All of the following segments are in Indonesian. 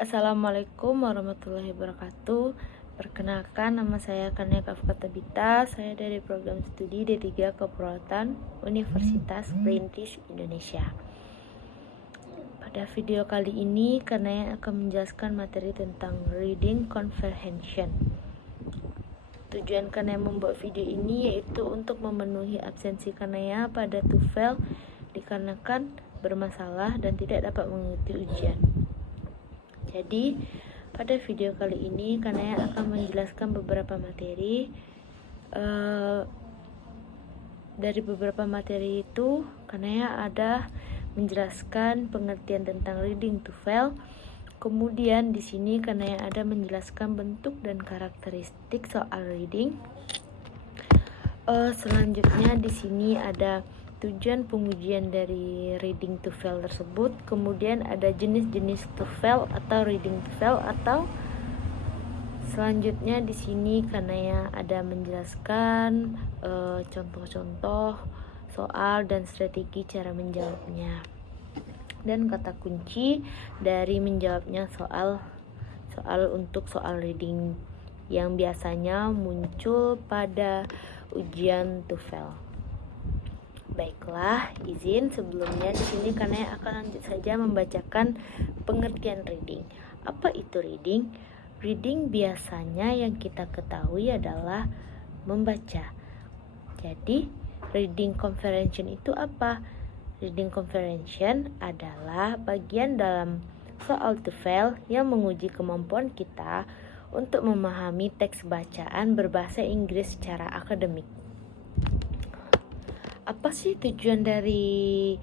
Assalamualaikum warahmatullahi wabarakatuh. Perkenalkan, nama saya Kania Kafka Tabita. Saya dari program studi D3 Keperawatan Universitas Perintis Indonesia. Pada video kali ini, Kania akan menjelaskan materi tentang reading comprehension. Tujuan Kania membuat video ini yaitu untuk memenuhi absensi Kania pada TOEFL dikarenakan bermasalah dan tidak dapat mengikuti ujian. Jadi, pada video kali ini Kania akan menjelaskan beberapa materi. Dari beberapa materi itu, Kania ada menjelaskan pengertian tentang reading TOEFL. Kemudian di sini Kania ada menjelaskan bentuk dan karakteristik soal reading. Selanjutnya di sini ada tujuan pengujian dari reading TOEFL tersebut. Kemudian ada jenis-jenis TOEFL atau reading TOEFL, atau selanjutnya di sini Kania ada menjelaskan contoh-contoh soal dan strategi cara menjawabnya dan kata kunci dari menjawabnya soal untuk soal reading yang biasanya muncul pada ujian TOEFL. Baiklah, izin sebelumnya di sini Kania akan lanjut saja membacakan pengertian reading. Apa itu reading? Reading biasanya yang kita ketahui adalah membaca. Jadi, reading comprehension itu apa? Reading comprehension adalah bagian dalam soal TOEFL yang menguji kemampuan kita untuk memahami teks bacaan berbahasa Inggris secara akademik. Apa sih tujuan dari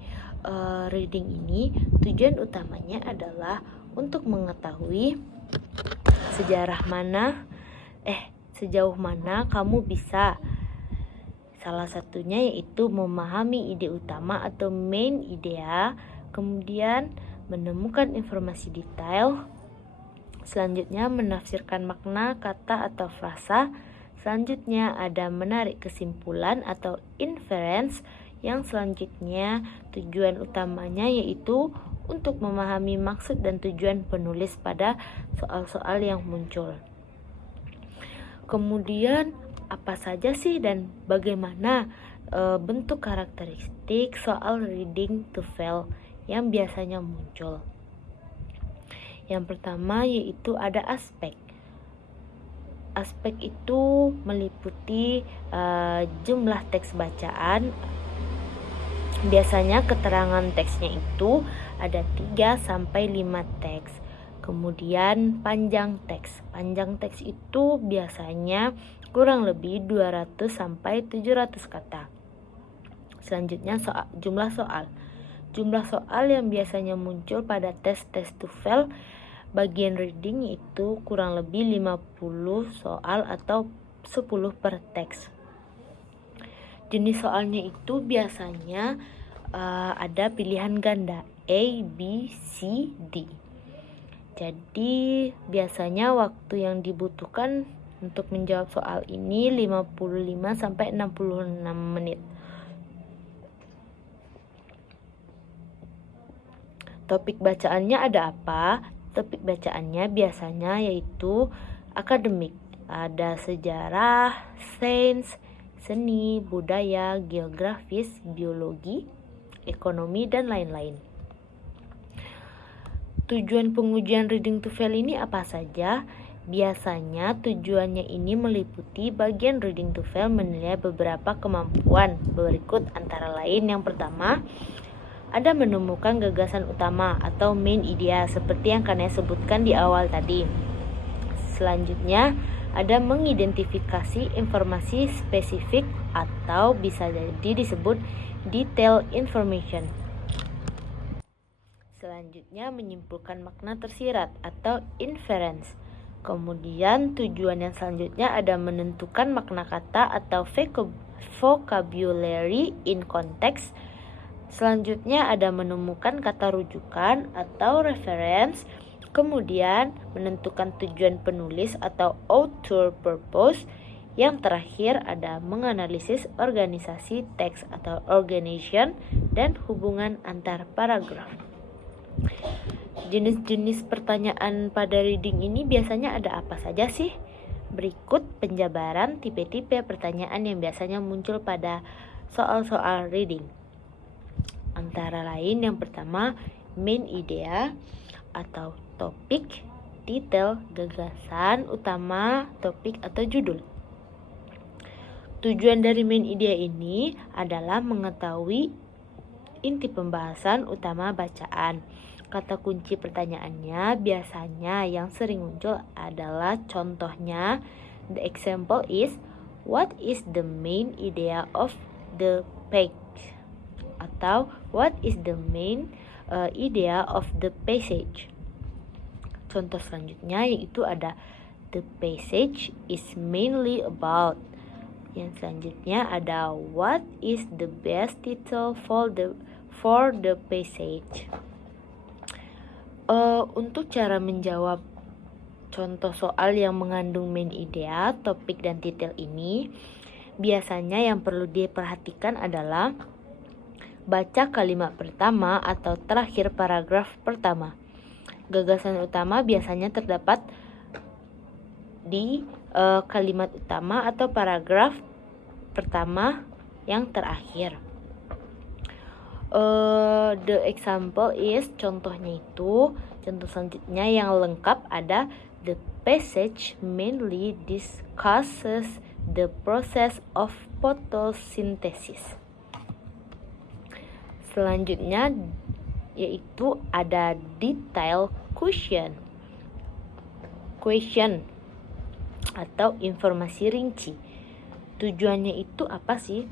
reading ini? Tujuan utamanya adalah untuk mengetahui sejauh mana kamu bisa. Salah satunya yaitu memahami ide utama atau main idea, kemudian menemukan informasi detail, selanjutnya menafsirkan makna kata atau frasa. Selanjutnya ada menarik kesimpulan atau inference. Yang selanjutnya tujuan utamanya yaitu untuk memahami maksud dan tujuan penulis pada soal-soal yang muncul. Kemudian apa saja sih dan bagaimana bentuk karakteristik soal reading TOEFL yang biasanya muncul? Yang pertama yaitu ada aspek. Aspek itu meliputi jumlah teks bacaan. Biasanya keterangan teksnya itu ada 3-5 teks. Kemudian panjang teks. Panjang teks itu biasanya kurang lebih 200-700 kata. Selanjutnya jumlah soal. Jumlah soal yang biasanya muncul pada tes-tes TOEFL bagian reading itu kurang lebih 50 soal atau 10 per teks. Jenis soalnya itu biasanya ada pilihan ganda A, B, C, D. Jadi biasanya waktu yang dibutuhkan untuk menjawab soal ini 55-66 menit. Topik bacaannya ada apa? Topik bacaannya biasanya yaitu akademik. Ada sejarah, sains, seni, budaya, geografis, biologi, ekonomi, dan lain-lain. Tujuan pengujian reading TOEFL ini apa saja? Biasanya tujuannya ini meliputi bagian reading TOEFL menilai beberapa kemampuan berikut antara lain. Yang pertama, ada menemukan gagasan utama atau main idea seperti yang Kania sebutkan di awal tadi. Selanjutnya, ada mengidentifikasi informasi spesifik atau bisa jadi disebut detail information. Selanjutnya, menyimpulkan makna tersirat atau inference. Kemudian, tujuan yang selanjutnya ada menentukan makna kata atau vocabulary in context. Selanjutnya ada menemukan kata rujukan atau reference. Kemudian menentukan tujuan penulis atau author purpose. Yang terakhir ada menganalisis organisasi teks atau organization dan hubungan antar paragraf. Jenis-jenis pertanyaan pada reading ini biasanya ada apa saja sih? Berikut penjabaran tipe-tipe pertanyaan yang biasanya muncul pada soal-soal reading. Antara lain yang pertama, main idea atau topik, detail, gagasan, utama, topik atau judul. Tujuan dari main idea ini adalah mengetahui inti pembahasan utama bacaan. Kata kunci pertanyaannya biasanya yang sering muncul adalah contohnya, the example is, what is the main idea of the page? Atau what is the main idea of the passage? Contoh selanjutnya yaitu ada the passage is mainly about. Yang selanjutnya ada what is the best title for the passage. Untuk cara menjawab contoh soal yang mengandung main idea, topik, dan titel ini, biasanya yang perlu diperhatikan adalah baca kalimat pertama atau terakhir paragraf pertama. Gagasan utama biasanya terdapat di kalimat utama atau paragraf pertama yang terakhir. The example is, contohnya itu, contoh selanjutnya yang lengkap ada the passage mainly discusses the process of photosynthesis. Selanjutnya yaitu ada detail question atau informasi rinci. Tujuannya itu apa sih?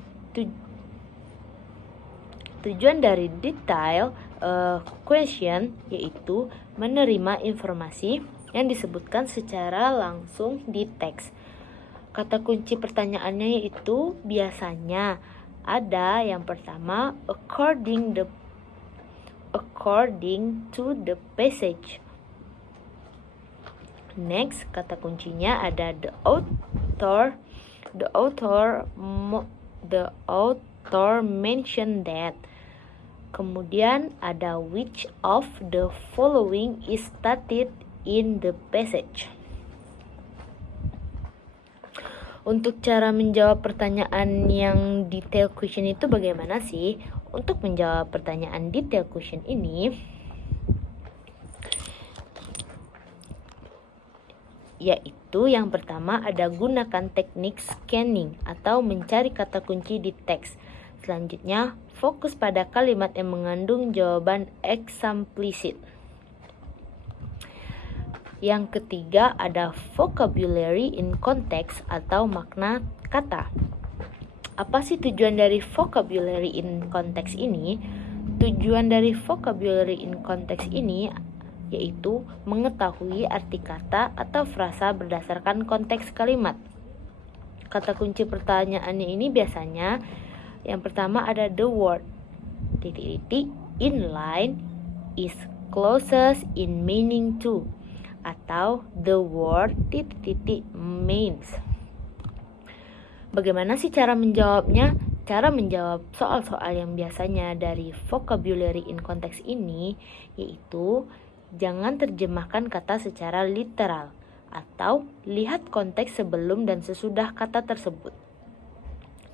Tujuan dari detail question yaitu menerima informasi yang disebutkan secara langsung di teks. Kata kunci pertanyaannya yaitu biasanya ada yang pertama according to the passage. Next, kata kuncinya ada the author mentioned that. Kemudian ada which of the following is stated in the passage. Untuk cara menjawab pertanyaan yang detail question itu bagaimana sih? Untuk menjawab pertanyaan detail question ini, yaitu yang pertama ada gunakan teknik scanning atau mencari kata kunci di teks. Selanjutnya, fokus pada kalimat yang mengandung jawaban explicit. Yang ketiga ada vocabulary in context atau makna kata. Apa sih tujuan dari vocabulary in context ini? Tujuan dari vocabulary in context ini yaitu mengetahui arti kata atau frasa berdasarkan konteks kalimat. Kata kunci pertanyaannya ini biasanya yang pertama ada the word in line is closest in meaning to, atau the word means. Bagaimana sih cara menjawabnya? Cara menjawab soal-soal yang biasanya dari vocabulary in context ini yaitu jangan terjemahkan kata secara literal atau lihat konteks sebelum dan sesudah kata tersebut.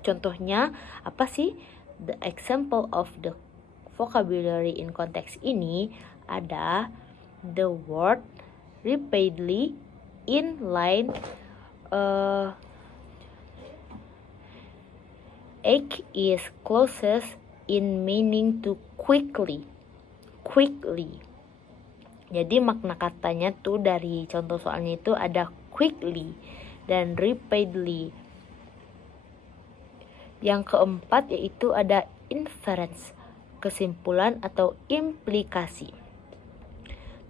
Contohnya apa sih? The example of the vocabulary in context ini ada the word repeatedly in line H is closest in meaning to quickly. Jadi makna katanya tuh dari contoh soalnya itu ada quickly dan repeatedly. Yang keempat yaitu ada inference, kesimpulan atau implikasi.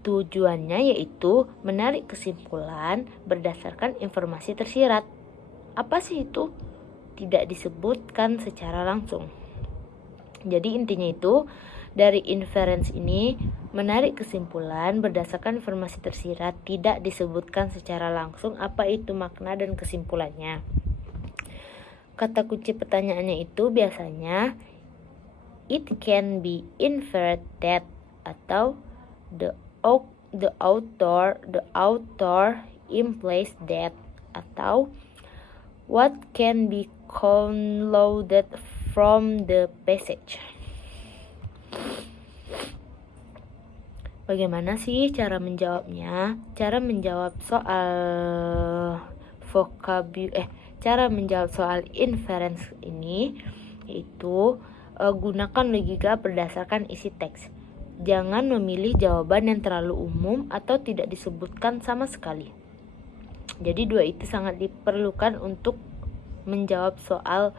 Tujuannya yaitu menarik kesimpulan berdasarkan informasi tersirat. Apa sih itu? Tidak disebutkan secara langsung. Jadi intinya itu dari inference ini menarik kesimpulan berdasarkan informasi tersirat, tidak disebutkan secara langsung apa itu makna dan kesimpulannya. Kata kunci pertanyaannya itu biasanya it can be inferred that atau the author implies that, atau what can be concluded from the passage. Bagaimana sih cara menjawabnya? Cara menjawab soal inference ini yaitu gunakan logika berdasarkan isi teks. Jangan memilih jawaban yang terlalu umum atau tidak disebutkan sama sekali. Jadi dua itu sangat diperlukan untuk menjawab soal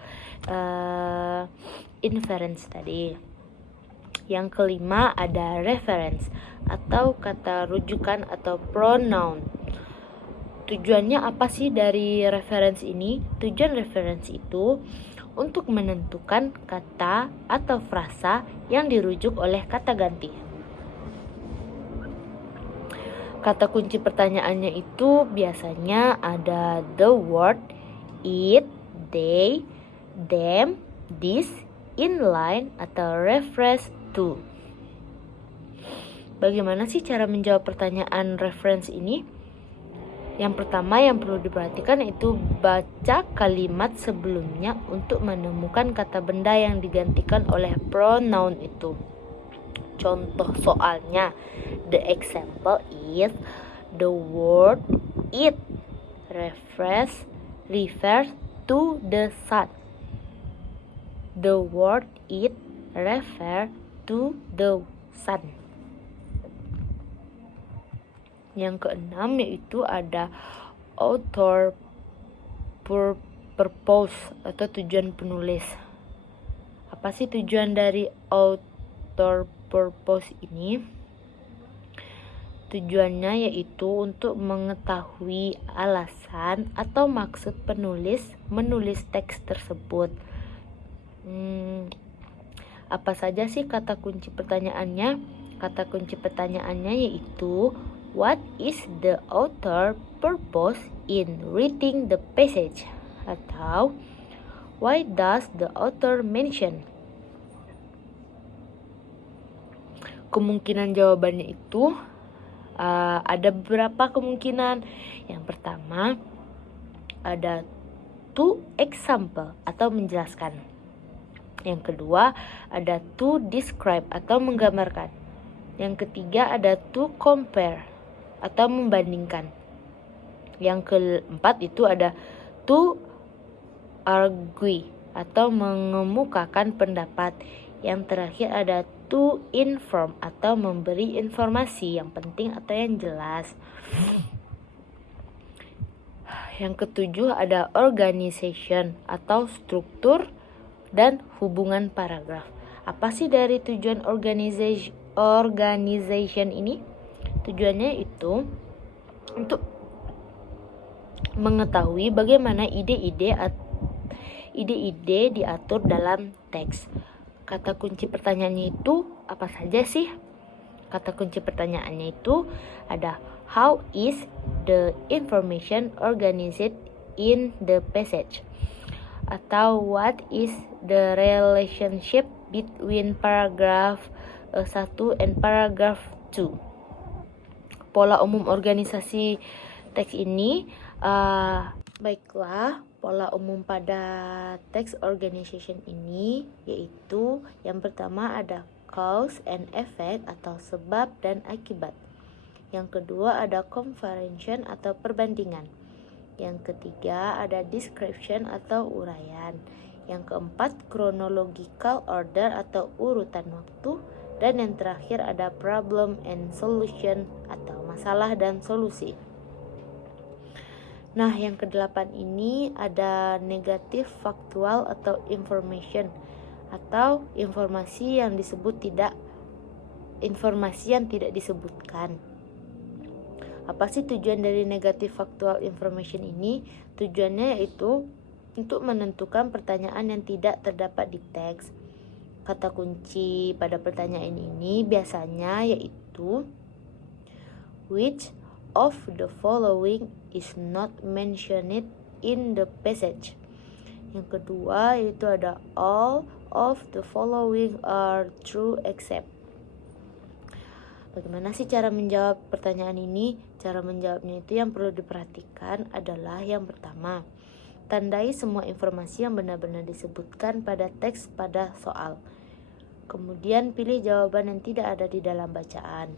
inference tadi. Yang kelima ada reference atau kata rujukan atau pronoun. Tujuannya apa sih dari reference ini? Tujuan reference itu untuk menentukan kata atau frasa yang dirujuk oleh kata ganti. Kata kunci pertanyaannya itu biasanya ada the word, it, they, them, this, inline, atau reference to. Bagaimana sih cara menjawab pertanyaan reference ini? Yang pertama yang perlu diperhatikan itu baca kalimat sebelumnya untuk menemukan kata benda yang digantikan oleh pronoun itu. Contoh soalnya, the example is the word it refers to the sun. The word it refers to the sun. Yang keenam yaitu ada author purpose atau tujuan penulis. Apa sih tujuan dari author purpose ini? Tujuannya yaitu untuk mengetahui alasan atau maksud penulis menulis teks tersebut. Apa saja sih kata kunci pertanyaannya? Kata kunci pertanyaannya yaitu what is the author purpose in reading the passage? Atau why does the author mention? Kemungkinan jawabannya itu ada beberapa kemungkinan. Yang pertama ada to example atau menjelaskan. Yang kedua ada to describe atau menggambarkan. Yang ketiga ada to compare atau membandingkan. Yang keempat itu ada to argue atau mengemukakan pendapat. Yang terakhir ada to inform atau memberi informasi yang penting atau yang jelas. Yang ketujuh ada organization atau struktur dan hubungan paragraf. Apa sih dari tujuan organization ini? Tujuannya itu untuk mengetahui bagaimana ide-ide diatur dalam teks. Kata kunci pertanyaannya itu apa saja sih? Kata kunci pertanyaannya itu ada how is the information organized in the passage? Atau what is the relationship between paragraph 1 and paragraph 2? Pola umum organisasi teks ini, baiklah, pola umum pada teks organization ini yaitu yang pertama ada cause and effect atau sebab dan akibat. Yang kedua ada comparison atau perbandingan. Yang ketiga ada description atau uraian. Yang keempat chronological order atau urutan waktu. Dan yang terakhir ada problem and solution atau masalah dan solusi. Nah, yang kedelapan ini ada negatif faktual atau information atau informasi yang tidak disebutkan. Apa sih tujuan dari negatif faktual information ini? Tujuannya yaitu untuk menentukan pertanyaan yang tidak terdapat di teks. Kata kunci pada pertanyaan ini biasanya yaitu which of the following is not mentioned in the passage. Yang kedua yaitu ada all of the following are true except. Bagaimana sih cara menjawab pertanyaan ini? Cara menjawabnya itu yang perlu diperhatikan adalah yang pertama, tandai semua informasi yang benar-benar disebutkan pada teks pada soal. Kemudian pilih jawaban yang tidak ada di dalam bacaan.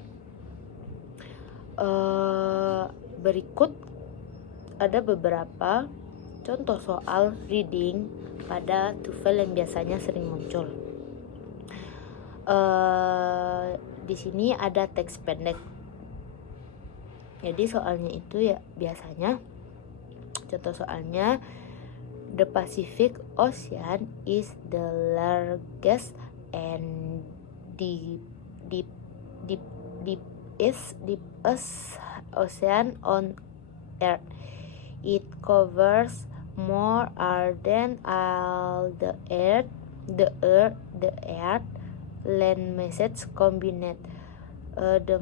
Berikut ada beberapa contoh soal reading pada TOEFL yang biasanya sering muncul. Di sini ada teks pendek. Jadi soalnya itu ya biasanya contoh soalnya, the Pacific Ocean is the largest and deepest ocean on Earth. It covers more than all the earth land masses combined. The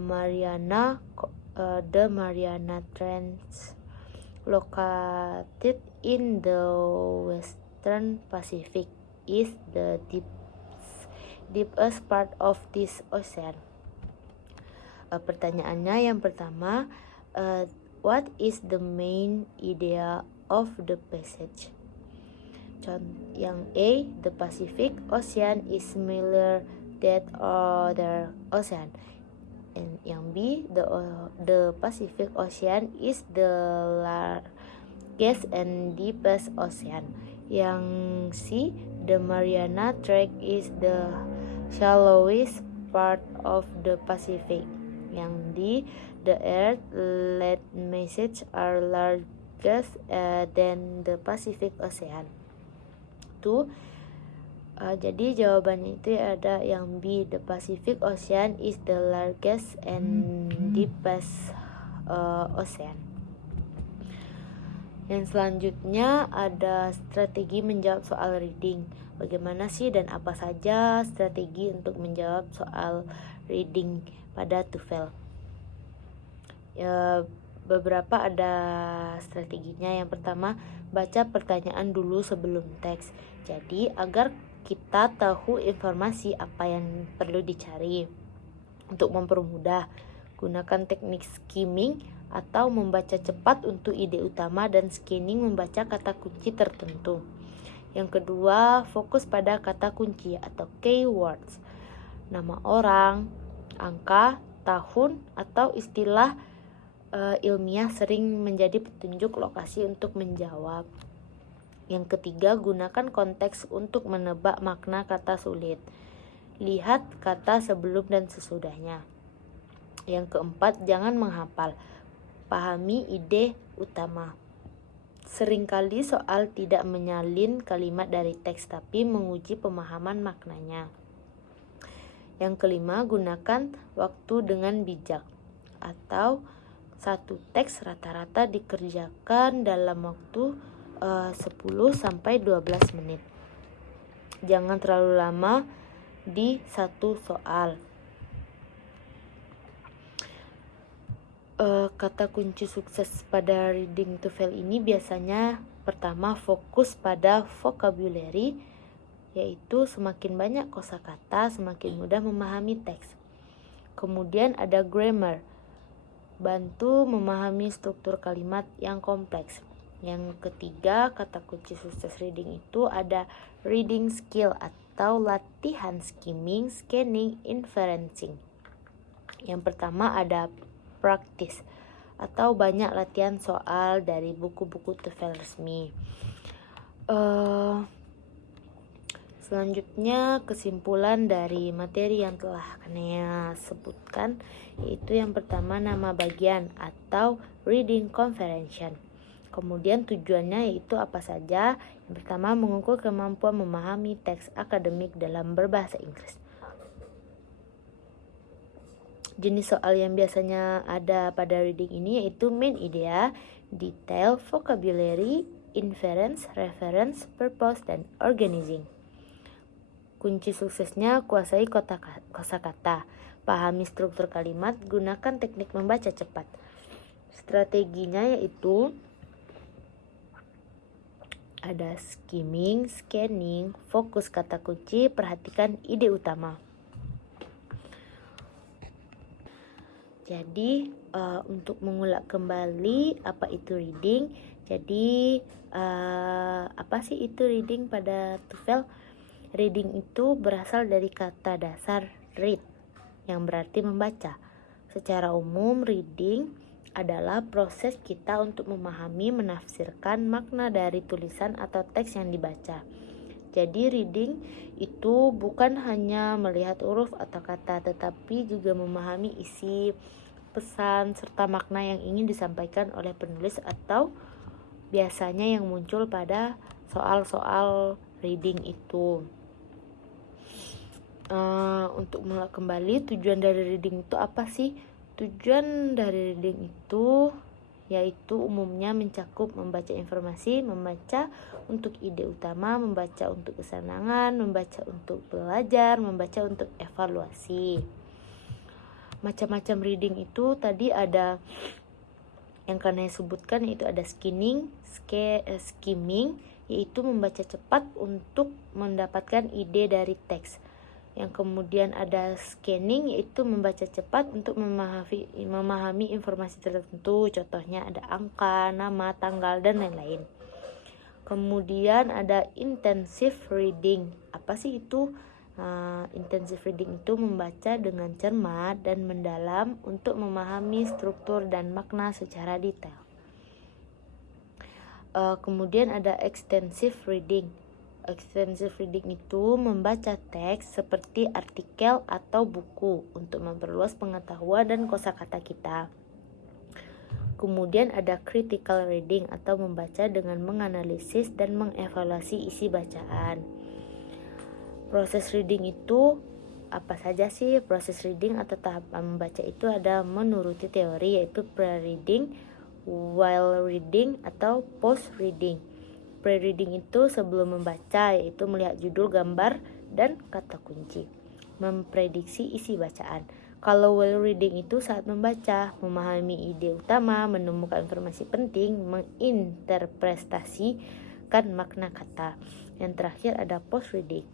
Mariana Trench, located in the western Pacific, is the deepest part of this ocean. Pertanyaannya yang pertama, what is the main idea of the passage? Yang A, the Pacific Ocean is similar that other ocean. And yang B, the Pacific Ocean is the largest and deepest ocean. Yang C, the Mariana Trench is the shallowest part of the Pacific. Yang D, the Earth land masses are largest than the Pacific Ocean. Jadi jawabannya itu ada yang B, the Pacific Ocean is the largest and deepest ocean. Yang selanjutnya ada strategi menjawab soal reading. Bagaimana sih dan apa saja strategi untuk menjawab soal reading pada TOEFL? Beberapa ada strateginya. Yang pertama, baca pertanyaan dulu sebelum teks. Jadi agar kita tahu informasi apa yang perlu dicari. Untuk mempermudah, gunakan teknik skimming atau membaca cepat untuk ide utama dan scanning membaca kata kunci tertentu. Yang kedua, fokus pada kata kunci atau keywords. Nama orang, angka, tahun, atau istilah ilmiah sering menjadi petunjuk lokasi untuk menjawab. Yang ketiga, gunakan konteks untuk menebak makna kata sulit. Lihat kata sebelum dan sesudahnya. Yang keempat, jangan menghafal. Pahami ide utama. Seringkali soal tidak menyalin kalimat dari teks tapi menguji pemahaman maknanya. Yang kelima, gunakan waktu dengan bijak. Atau satu teks rata-rata dikerjakan dalam waktu 10-12 menit. Jangan terlalu lama di satu soal. Kata kunci sukses pada reading TOEFL ini biasanya pertama fokus pada vocabulary, yaitu semakin banyak kosakata semakin mudah memahami teks. Kemudian ada grammar, bantu memahami struktur kalimat yang kompleks. Yang ketiga, kata kunci sukses reading itu ada reading skill atau latihan skimming, scanning, inferencing. Yang pertama ada practice atau banyak latihan soal dari buku-buku TOEFL resmi. Selanjutnya kesimpulan dari materi yang telah Kanea sebutkan, yaitu yang pertama nama bagian atau reading comprehension. Kemudian tujuannya yaitu apa saja? Yang pertama, mengukur kemampuan memahami teks akademik dalam berbahasa Inggris. Jenis soal yang biasanya ada pada reading ini yaitu main idea, detail, vocabulary, inference, reference, purpose, dan organizing. Kunci suksesnya kuasai kosakata, pahami struktur kalimat, gunakan teknik membaca cepat. Strateginya yaitu ada skimming, scanning, fokus kata kunci, perhatikan ide utama. Jadi untuk mengulang kembali apa itu reading. Jadi apa sih itu reading pada TOEFL? Reading itu berasal dari kata dasar read yang berarti membaca. Secara umum, reading adalah proses kita untuk memahami, menafsirkan makna dari tulisan atau teks yang dibaca. Jadi reading itu bukan hanya melihat huruf atau kata, tetapi juga memahami isi pesan serta makna yang ingin disampaikan oleh penulis atau biasanya yang muncul pada soal-soal reading itu. Untuk mulai kembali, tujuan dari reading itu apa sih? Tujuan dari reading itu yaitu umumnya mencakup membaca informasi, membaca untuk ide utama, membaca untuk kesenangan, membaca untuk belajar, membaca untuk evaluasi. Macam-macam reading itu tadi ada yang karena sebutkan, yaitu ada skimming, yaitu membaca cepat untuk mendapatkan ide dari teks. Yang kemudian ada scanning, yaitu membaca cepat untuk memahami informasi tertentu, contohnya ada angka, nama, tanggal, dan lain-lain. Kemudian ada intensive reading. Apa sih itu? Intensive reading itu membaca dengan cermat dan mendalam untuk memahami struktur dan makna secara detail. Kemudian ada extensive reading. Extensive reading itu membaca teks seperti artikel atau buku untuk memperluas pengetahuan dan kosakata kita. Kemudian ada critical reading atau membaca dengan menganalisis dan mengevaluasi isi bacaan. Proses reading itu apa saja sih? Proses reading atau tahapan membaca itu ada menuruti teori, yaitu pre-reading, while reading, atau post-reading. Pre-reading itu sebelum membaca, yaitu melihat judul, gambar, dan kata kunci. Memprediksi isi bacaan. Kalau while reading itu saat membaca, memahami ide utama, menemukan informasi penting, menginterpretasikan makna kata. Yang terakhir ada post-reading.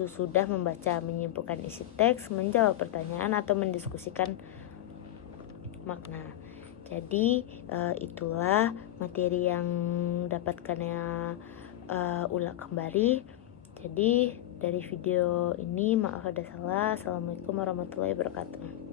Sudah membaca, menyimpulkan isi teks, menjawab pertanyaan, atau mendiskusikan makna. Jadi itulah materi yang dapatkan ulang kembali. Jadi dari video ini maaf ada salah. Assalamualaikum warahmatullahi wabarakatuh.